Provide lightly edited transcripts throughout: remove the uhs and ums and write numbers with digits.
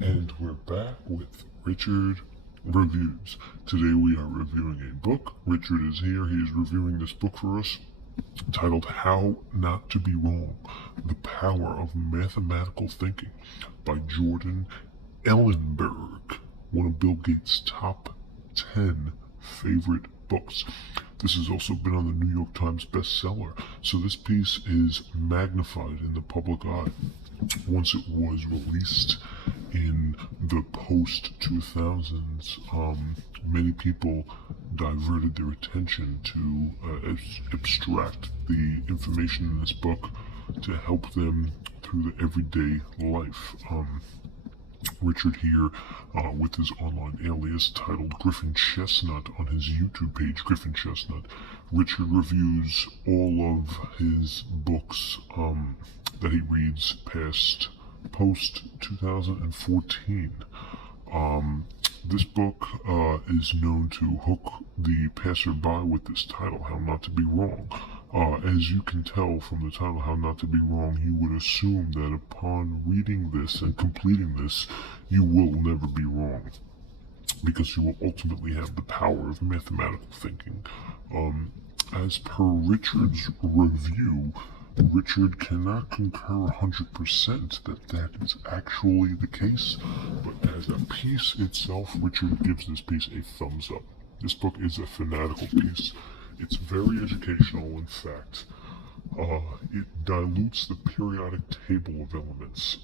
And we're back with Richard Reviews. Today we are reviewing a book. Richard is here. He is reviewing this book for us titled How Not to Be Wrong: The Power of Mathematical Thinking by Jordan Ellenberg, one of Bill Gates' top 10 favorite books. This has also been on the New York Times bestseller, so this piece is magnified in the public eye. Once it was released in the post-2000s, many people diverted their attention to abstract the information in this book to help them through the everyday life. Richard here, with his online alias titled Griffin Chestnut on his YouTube page, Griffin Chestnut. Richard reviews all of his books that he reads post 2014. This book is known to hook the passerby with this title, How Not to Be Wrong. As you can tell from the title, How Not to Be Wrong, you would assume that upon reading this and completing this, you will never be wrong, because you will ultimately have the power of mathematical thinking. As per Richard's review, Richard cannot concur 100% that that is actually the case, but as a piece itself, Richard gives this piece a thumbs up. This book is a fanatical piece. It's very educational, in fact. It dilutes the periodic table of elements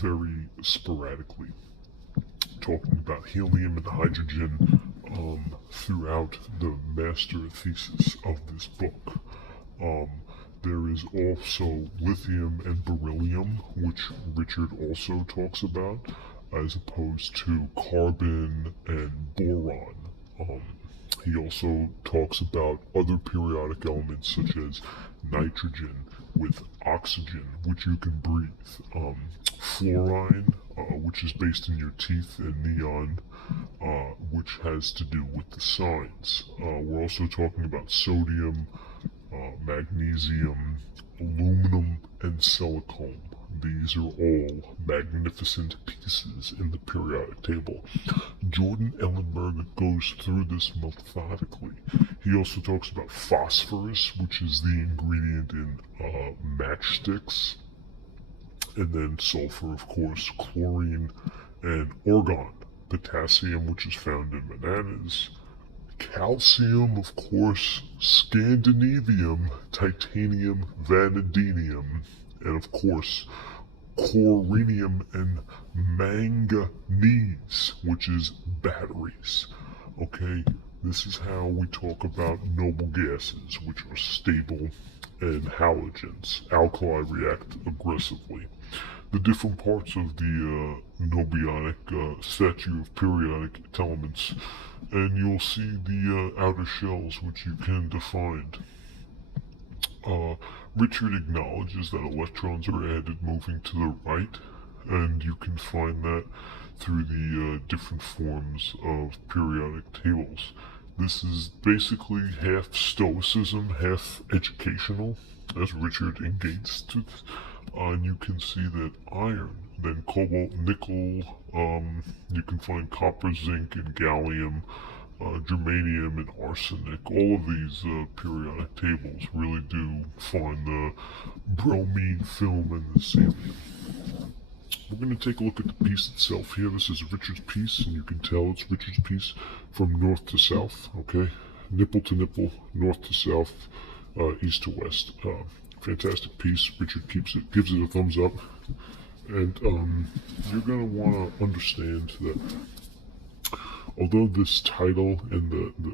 very sporadically, talking about helium and hydrogen throughout the master thesis of this book. There is also lithium and beryllium, which Richard also talks about, as opposed to carbon and boron. He also talks about other periodic elements such as nitrogen with oxygen, which you can breathe, fluorine, which is based in your teeth, and neon, which has to do with the signs. We're also talking about sodium, magnesium, aluminum, and silicon. These are all magnificent pieces in the periodic table. Jordan Ellenberg goes through this methodically. He also talks about phosphorus, which is the ingredient in matchsticks, and then sulfur, of course, chlorine, and argon, potassium, which is found in bananas, calcium, of course, scandinavium, titanium, vanadium, and of course, chlorinium and manganese, which is batteries. Okay, this is how we talk about noble gases, which are stable, and halogens. Alkali react aggressively. The different parts of the nobionic statue of periodic elements, and you'll see the outer shells, which you can define. Richard acknowledges that electrons are added moving to the right, and you can find that through the different forms of periodic tables. This is basically half stoicism, half educational, as Richard engaged it. And you can see that iron, then cobalt, nickel, you can find copper, zinc, and gallium, germanium, and arsenic. All of these periodic tables really do find the bromine film and the samnium. We're going to take a look at the piece itself here. This is Richard's piece, and you can tell it's Richard's piece from north to south, okay? Nipple to nipple, north to south, east to west. Fantastic piece. Richard gives it a thumbs up. And you're going to want to understand that although this title and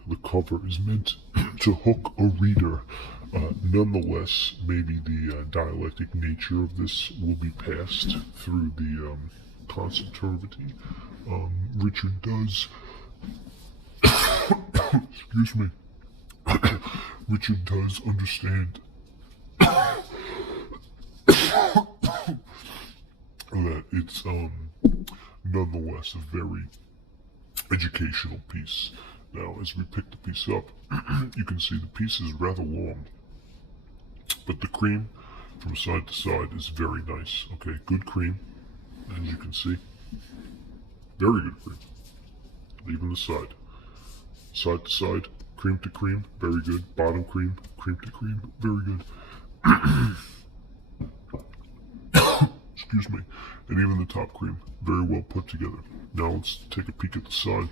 the cover is meant to hook a reader, nonetheless, maybe the dialectic nature of this will be passed through the concentrivity. Richard does, excuse me, Richard does understand that it's nonetheless a very educational piece. Now, as we pick the piece up, you can see the piece is rather long, but the cream from side to side is very nice. Okay, good cream, as you can see. Very good cream. Leaving the side. Side to side, cream to cream, very good. Bottom cream, cream to cream, very good. Excuse me. And even the top cream, very well put together. Now let's take a peek at the side.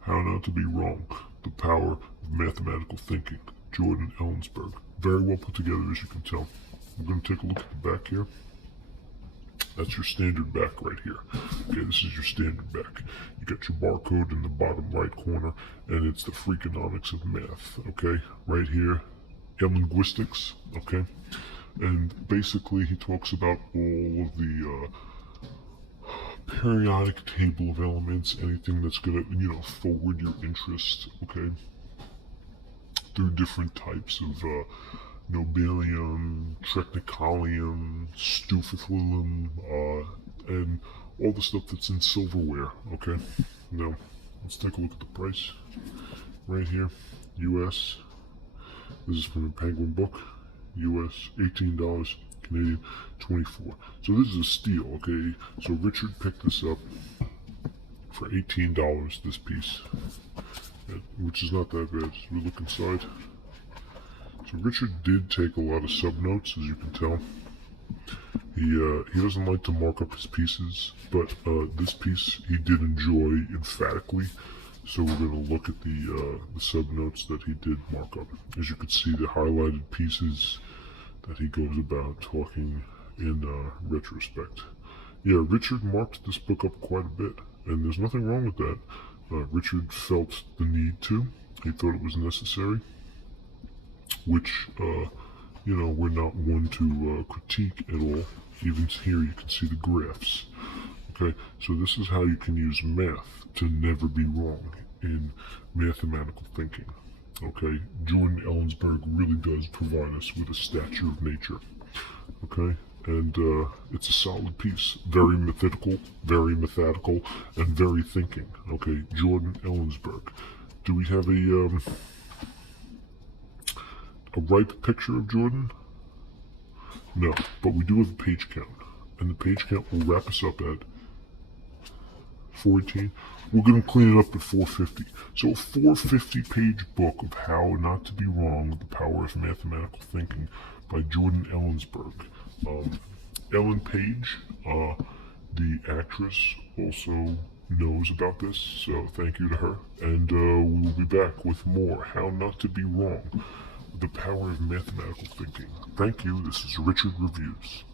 How Not to Be Wrong, The Power of Mathematical Thinking, Jordan Ellenberg. Very well put together, as you can tell. I'm going to take a look at the back here. That's your standard back right here. Okay, this is your standard back. You got your barcode in the bottom right corner, and it's the Freakonomics of math. Okay, right here, linguistics. Okay, and basically he talks about all of the periodic table of elements, anything that's gonna forward your interest. Okay, through different types of nobelium, technicalium, stufifilum, and all the stuff that's in silverware. Okay, now let's take a look at the price right here. US, this is from the Penguin book. US $18, Canadian 24. So this is a steal. Okay, so Richard picked this up for $18, this piece, which is not that bad. So we look inside. So Richard did take a lot of sub notes, as you can tell. He doesn't like to mark up his pieces, but this piece he did enjoy emphatically. So we're going to look at the sub notes that he did mark up. As you can see, the highlighted pieces that he goes about talking in retrospect. Yeah, Richard marked this book up quite a bit, and there's nothing wrong with that. Richard felt the need to. He thought it was necessary, which, we're not one to critique at all. Even here you can see the graphs. Okay, so this is how you can use math to never be wrong in mathematical thinking. Okay, Jordan Ellenberg really does provide us with a stature of nature. Okay, and it's a solid piece. Very methodical, very methodical, and very thinking. Okay, Jordan Ellenberg. Do we have a ripe picture of Jordan? No, but we do have a page count, and the page count will wrap us up at 418. We're going to clean it up at 450. So a 450-page book of How Not to Be Wrong, The Power of Mathematical Thinking by Jordan Ellenberg. Ellen Page, the actress, also knows about this, so thank you to her. And we will be back with more How Not to Be Wrong, The Power of Mathematical Thinking. Thank you. This is Richard Reviews.